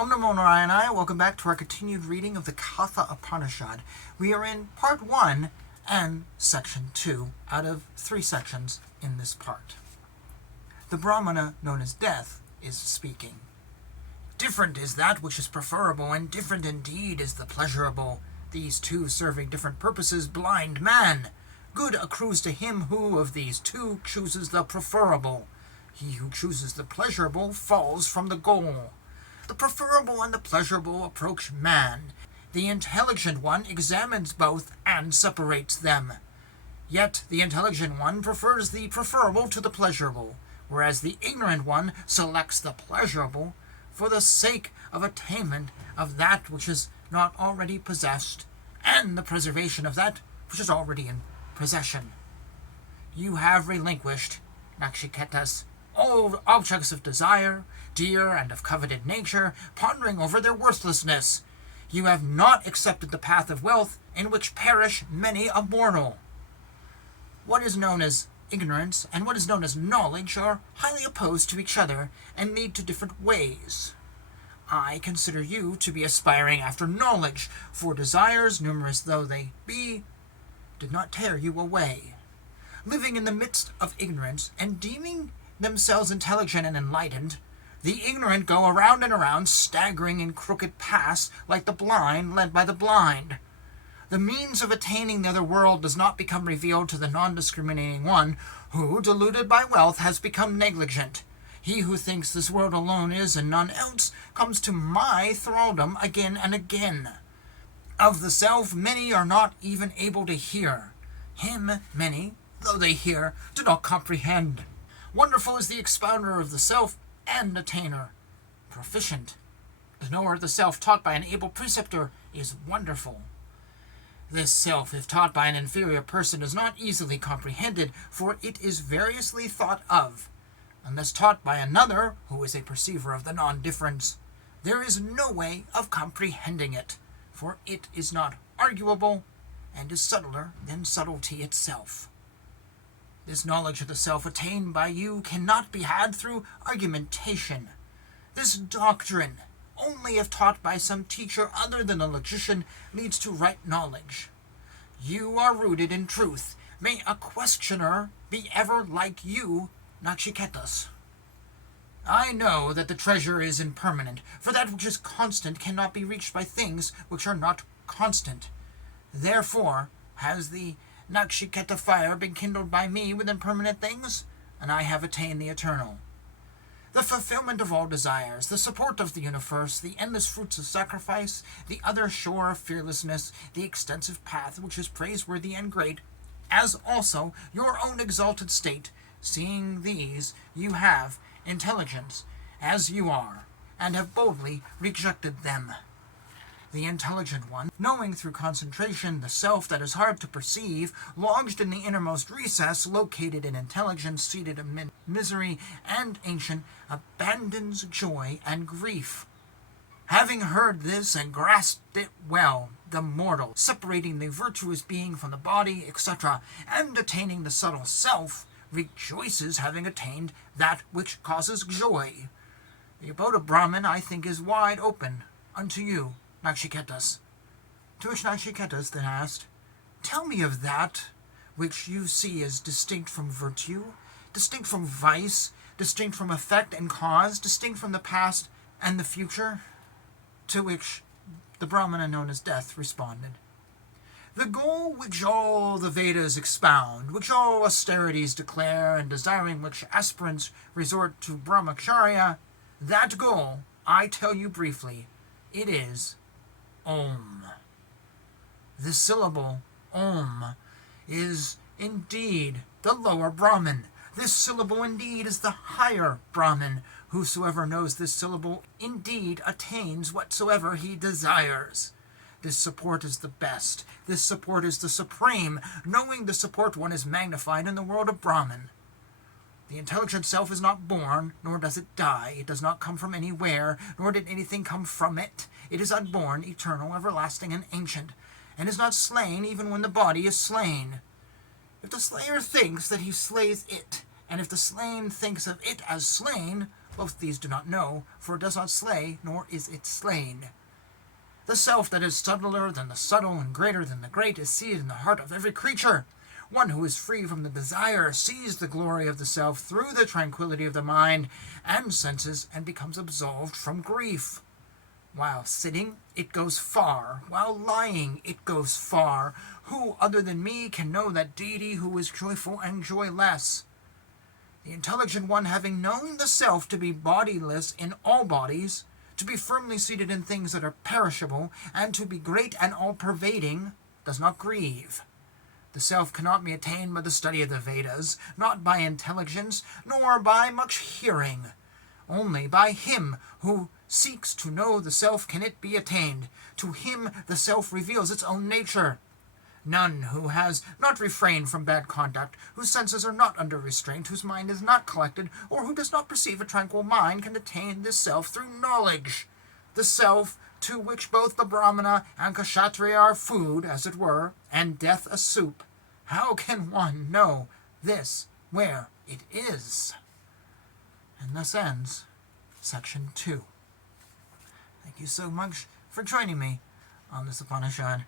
Om Namo Narayana. Welcome back to our continued reading of the Katha Upanishad. We are in part 1 and section 2 out of 3 sections in this part. The Brahmana known as Death is speaking. Different is that which is preferable, and different indeed is the pleasurable. These two serving different purposes, blind man. Good accrues to him who of these two chooses the preferable. He who chooses the pleasurable falls from the goal. The preferable and the pleasurable approach man. The intelligent one examines both and separates them. Yet the intelligent one prefers the preferable to the pleasurable, whereas the ignorant one selects the pleasurable for the sake of attainment of that which is not already possessed, and the preservation of that which is already in possession. You have relinquished, Nakshiketas, all objects of desire, dear and of coveted nature, pondering over their worthlessness. You have not accepted the path of wealth, in which perish many a mortal. What is known as ignorance and what is known as knowledge are highly opposed to each other and lead to different ways. I consider you to be aspiring after knowledge, for desires, numerous though they be, did not tear you away. Living in the midst of ignorance and deeming themselves intelligent and enlightened, the ignorant go around and around, staggering in crooked paths like the blind led by the blind. The means of attaining the other world does not become revealed to the non-discriminating one, who, deluded by wealth, has become negligent. He who thinks this world alone is and none else comes to my thraldom again and again. Of the self many are not even able to hear. Him many, though they hear, do not comprehend. Wonderful is the expounder of the self and attainer. Proficient. The knower of the self taught by an able preceptor is wonderful. This self, if taught by an inferior person, is not easily comprehended, for it is variously thought of. Unless taught by another, who is a perceiver of the non-difference, there is no way of comprehending it, for it is not arguable, and is subtler than subtlety itself. This knowledge of the self attained by you cannot be had through argumentation. This doctrine, only if taught by some teacher other than a logician, leads to right knowledge. You are rooted in truth. May a questioner be ever like you, Nakshiketas. I know that the treasure is impermanent, for that which is constant cannot be reached by things which are not constant. Therefore has the Nakshiketa fire been kindled by me with impermanent things, and I have attained the eternal. The fulfillment of all desires, the support of the universe, the endless fruits of sacrifice, the other shore of fearlessness, the extensive path which is praiseworthy and great, as also your own exalted state, seeing these, you have intelligence, as you are, and have boldly rejected them. The intelligent one, knowing through concentration the self that is hard to perceive, lodged in the innermost recess, located in intelligence, seated amid misery and ancient, abandons joy and grief. Having heard this and grasped it well, the mortal, separating the virtuous being from the body, etc., and attaining the subtle self, rejoices having attained that which causes joy. The abode of Brahman, I think, is wide open unto you, Nakshiketas. To which Nakshiketas then asked, Tell me of that which you see as distinct from virtue, distinct from vice, distinct from effect and cause, distinct from the past and the future. To which the Brahmana known as Death responded, The goal which all the Vedas expound, which all austerities declare, and desiring which aspirants resort to brahmacharya, that goal, I tell you briefly, it is Om. The syllable Om is indeed the lower Brahman. This syllable indeed is the higher Brahman. Whosoever knows this syllable indeed attains whatsoever he desires. This support is the best. This support is the supreme. Knowing the support one is magnified in the world of Brahman. The intelligent self is not born, nor does it die. It does not come from anywhere, nor did anything come from it. It is unborn, eternal, everlasting, and ancient, and is not slain even when the body is slain. If the slayer thinks that he slays it, and if the slain thinks of it as slain, Both these do not know, for it does not slay, nor is it slain. The self that is subtler than the subtle and greater than the great is seated in the heart of every creature. One who is free from the desire sees the glory of the self through the tranquility of the mind and senses and becomes absolved from grief. While sitting, it goes far. While lying, it goes far. Who other than me can know that deity who is joyful and joyless? The intelligent one, having known the self to be bodiless in all bodies, to be firmly seated in things that are perishable, and to be great and all-pervading, does not grieve. The self cannot be attained by the study of the Vedas, not by intelligence, nor by much hearing. Only by him who seeks to know the self can it be attained. To him the self reveals its own nature. None who has not refrained from bad conduct, whose senses are not under restraint, whose mind is not collected, or who does not perceive a tranquil mind, can attain this self through knowledge. The self to which both the Brahmana and Kshatriya are food, as it were, and death a soup. How can one know this where it is? And thus ends Section 2. Thank you so much for joining me on this Upanishad.